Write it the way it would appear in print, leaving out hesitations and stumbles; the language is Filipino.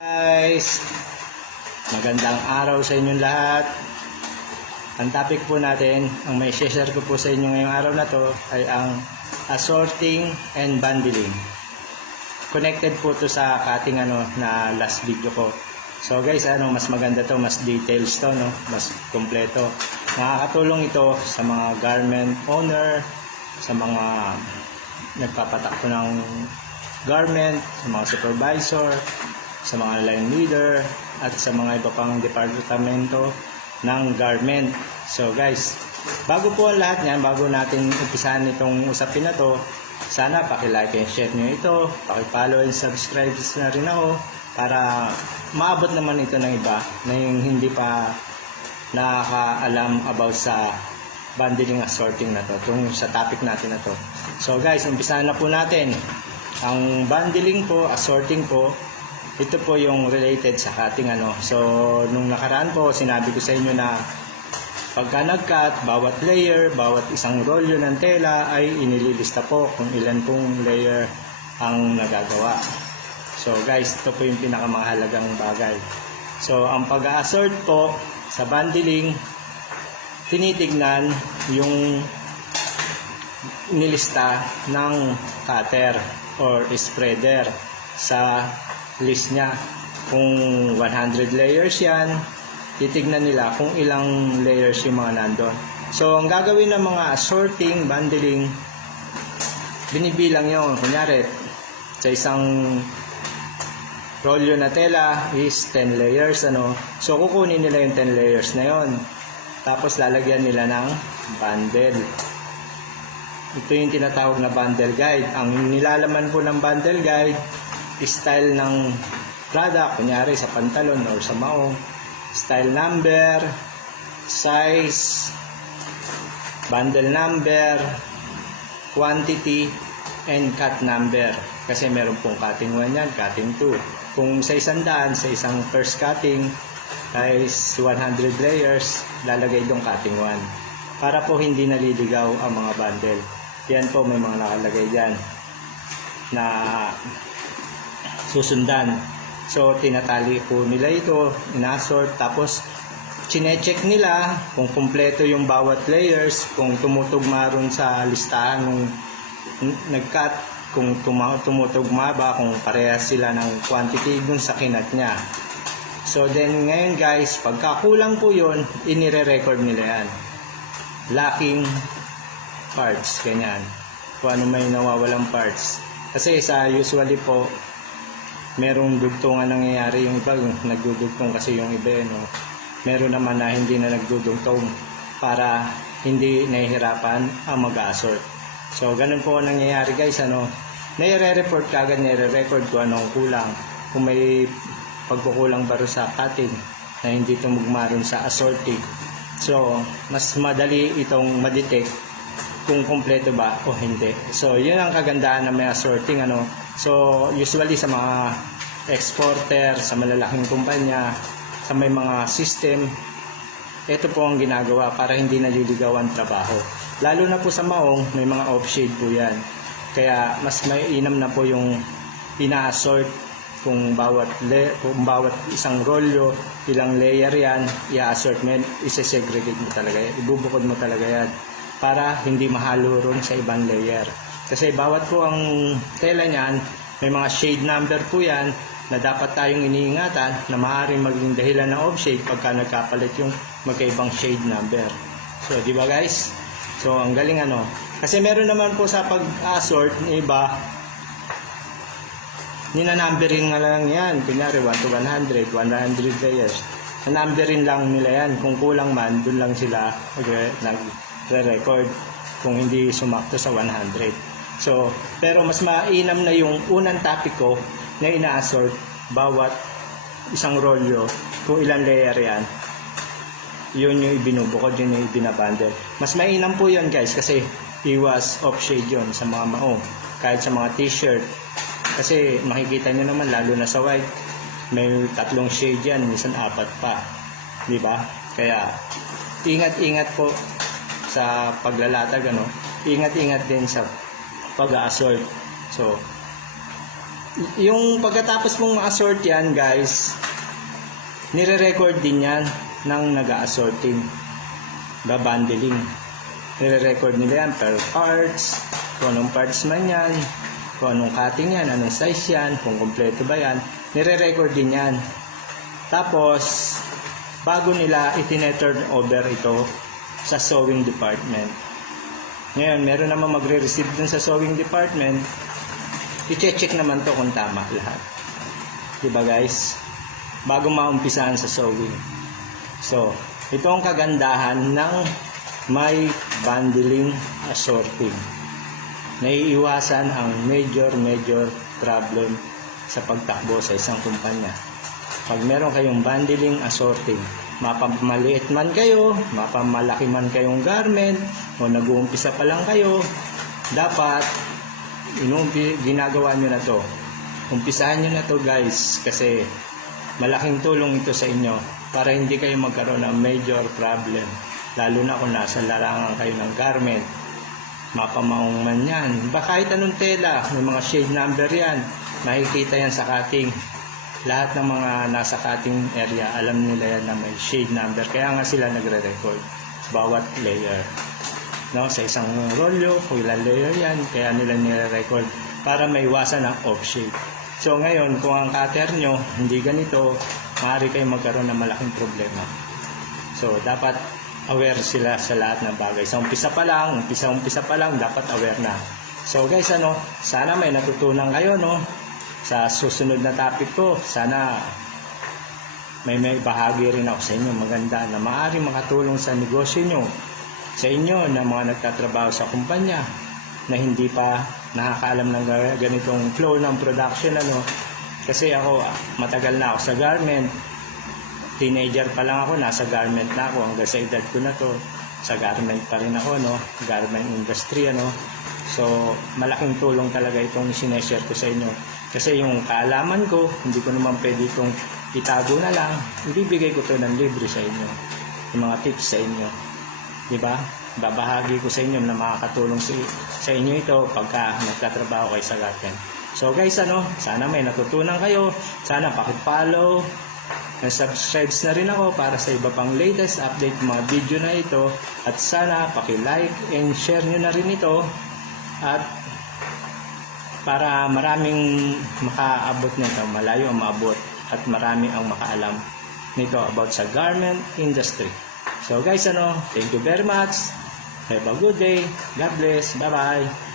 Guys, magandang araw sa inyong lahat. Ang topic po natin, ang may share ko po sa inyo ngayong araw na to ay ang assorting and bundling. Connected po to sa ating na last video ko. So guys, mas maganda to, mas details to, mas kompleto. Makakatulong ito sa mga garment owner, sa mga nagpapatakbo ng garment, sa mga supervisor, sa mga line leader, at sa mga iba pang departamento ng garment. So guys, bago po ang lahat niyan, bago natin umpisahan itong usapin na to, sana paki-like and share nyo ito, paki-follow and subscribe na rin ako para maabot naman ito ng iba na yung hindi pa nakakaalam about sa bundling assorting na to, itong sa topic natin na to. So guys, umpisahan na po natin. Ang bundling po, assorting po, ito po yung related sa cutting So, nung nakaraan po, sinabi ko sa inyo na pagka nag-cut, bawat layer, bawat isang rolyo ng tela ay inililista po kung ilan pong layer ang nagagawa. So, guys, ito po yung pinakamahalagang bagay. So, ang pag-assort po sa bundling, tinitignan yung nilista ng cutter or spreader sa list niya. Kung 100 layers yan, titignan nila kung ilang layers yung mga nandun. So, ang gagawin ng mga assorting, bundling, binibilang yun. Kunyari, sa isang rolyo na tela is 10 layers. So, kukunin nila yung 10 layers na yon. Tapos, lalagyan nila ng bundle. Ito yung tinatawag na bundle guide. Ang nilalaman po ng bundle guide, style ng product, kunyari sa pantalon or sa maong, style number, size, bundle number, quantity, and cut number. Kasi meron pong cutting 1 yan, cutting 2. Kung sa 100, sa isang first cutting is 100 layers, lalagay yung cutting 1. Para po hindi naliligaw ang mga bundle. Yan po, may mga nakalagay dyan na susundan. So, tinatali po nila ito, inasort, tapos chinecheck nila kung kumpleto yung bawat layers, kung tumutugma ron sa listahan ng nag-cut, kung tumutugma ba, kung parehas sila ng quantity dun sa kinat niya. So, then ngayon guys, pagka kulang po yun, inire-record nila yan. Lacking parts, ganyan. Kung ano may nawawalang parts. Kasi sa usually po, merong dugtungan nangyayari, yung iba nagdudugtong kasi yung iba meron naman na hindi na nagdudugtong para hindi nahihirapan ang mag-assort. So ganun po ang nangyayari guys, nire-report kagad, nire-record kung anong kulang, kung may pagkukulang ba sa cutting na hindi tumugma rin sa assorting. So mas madali itong ma-detect kung kompleto ba o hindi. So yun ang kagandahan ng may assorting So, usually sa mga exporter, sa malalaking kumpanya, sa may mga system, ito po ang ginagawa para hindi naliligaw ang trabaho. Lalo na po sa maong, may mga off-shade po yan. Kaya mas mainam na po yung ina-assort kung bawat isang rolyo, ilang layer yan, i-assort mo yan, isa-segregate mo talaga yan, ibubukod mo talaga yan para hindi mahalo ron sa ibang layer. Kasi bawat po ang tela niyan, may mga shade number po yan na dapat tayong iniingatan na maaaring maging dahilan ng off-shade pagka nagkapalit yung magkaibang shade number. So, di ba guys? So, ang galing Kasi meron naman po sa pag-assort, iba, ninanumberin nga lang yan. Kunyari, 1 to 100, 100 layers. Nanumberin lang nila yan. Kung kulang man, dun lang sila nagre-record kung hindi sumakto sa 100. So, pero mas mainam na yung unang topic ko na ina-assort bawat isang rolyo, kung ilang layer yan, yun yung ibinubukod, yun yung ibinabundle. Mas mainam po yun guys, kasi iwas off-shade yun sa mga maong, kahit sa mga t-shirt. Kasi makikita nyo naman, lalo na sa white, may 3 shade yan, minsan 4 pa. Diba? Kaya, ingat-ingat po sa paglalatag, ingat-ingat din sa pag-assort. So, Yung pagkatapos mong assort yan guys, nire-record din yan ng nag-assorting, babundling. Nire-record nila yan per parts, kung anong parts man yan, kung anong cutting yan, anong size yan, kung kompleto ba yan, nire-record din yan. Tapos, bago nila itine-turn over ito sa sewing department. Ngayon, meron naman magre-receive dun sa sewing department, i-check naman to kung tama lahat. Diba guys? Bago maumpisahan sa sewing. So, ito ang kagandahan ng may bundling assorting. Naiiwasan ang major problem sa pagtakbo sa isang kumpanya. Pag meron kayong bundling assorting, mapamaliit man kayo, mapamalaki man kayong garment, o nag-uumpisa pa lang kayo, dapat ginagawa nyo na to. Umpisahan nyo na to guys, kasi malaking tulong ito sa inyo para hindi kayo magkaroon ng major problem. Lalo na kung nasa larangan kayo ng garment, mapamaong man yan. Kahit anong tela, may mga shade number yan, makikita yan sa cutting. Lahat ng mga nasa cutting area, alam nila yan na may shade number. Kaya nga sila nagre-record bawat layer. No, sa isang rolyo, kung ilang layer yan, kaya nila nire-record para maiwasan ang off-shade. So ngayon, kung ang cutter nyo hindi ganito, maaari kayo magkaroon ng malaking problema. So dapat aware sila sa lahat ng bagay. Sa umpisa pa lang, dapat aware na. So guys, sana may natutunan kayo, no? Sa susunod na topic ko, sana may bahagi rin ako sa inyo maganda na maaaring makatulong sa negosyo nyo, sa inyo na mga nagtatrabaho sa kumpanya na hindi pa nakakaalam ng ganitong flow ng production. Kasi ako, matagal na ako sa garment, teenager pa lang ako, nasa garment na ako, hanggang sa edad ko na to, sa garment pa rin ako, garment industry. So malaking tulong talaga itong sineshare ko sa inyo. Kasi yung kaalaman ko, hindi ko naman pwede itong itago na lang. Ibibigay ko to ng libre sa inyo. Yung mga tips sa inyo. Diba? Babahagi ko sa inyo na makakatulong sa inyo ito pagka nagtatrabaho kayo sa garden. So guys, sana may natutunan kayo. Sana pakipollow. Subscribe na rin ako para sa iba pang latest update mga video na ito. At sana paki-like and share nyo na rin ito. At para maraming makaabot nito, malayo ang maabot at marami ang makaalam nito about sa garment industry. So guys, thank you very much. Have a good day. God bless. Bye-bye.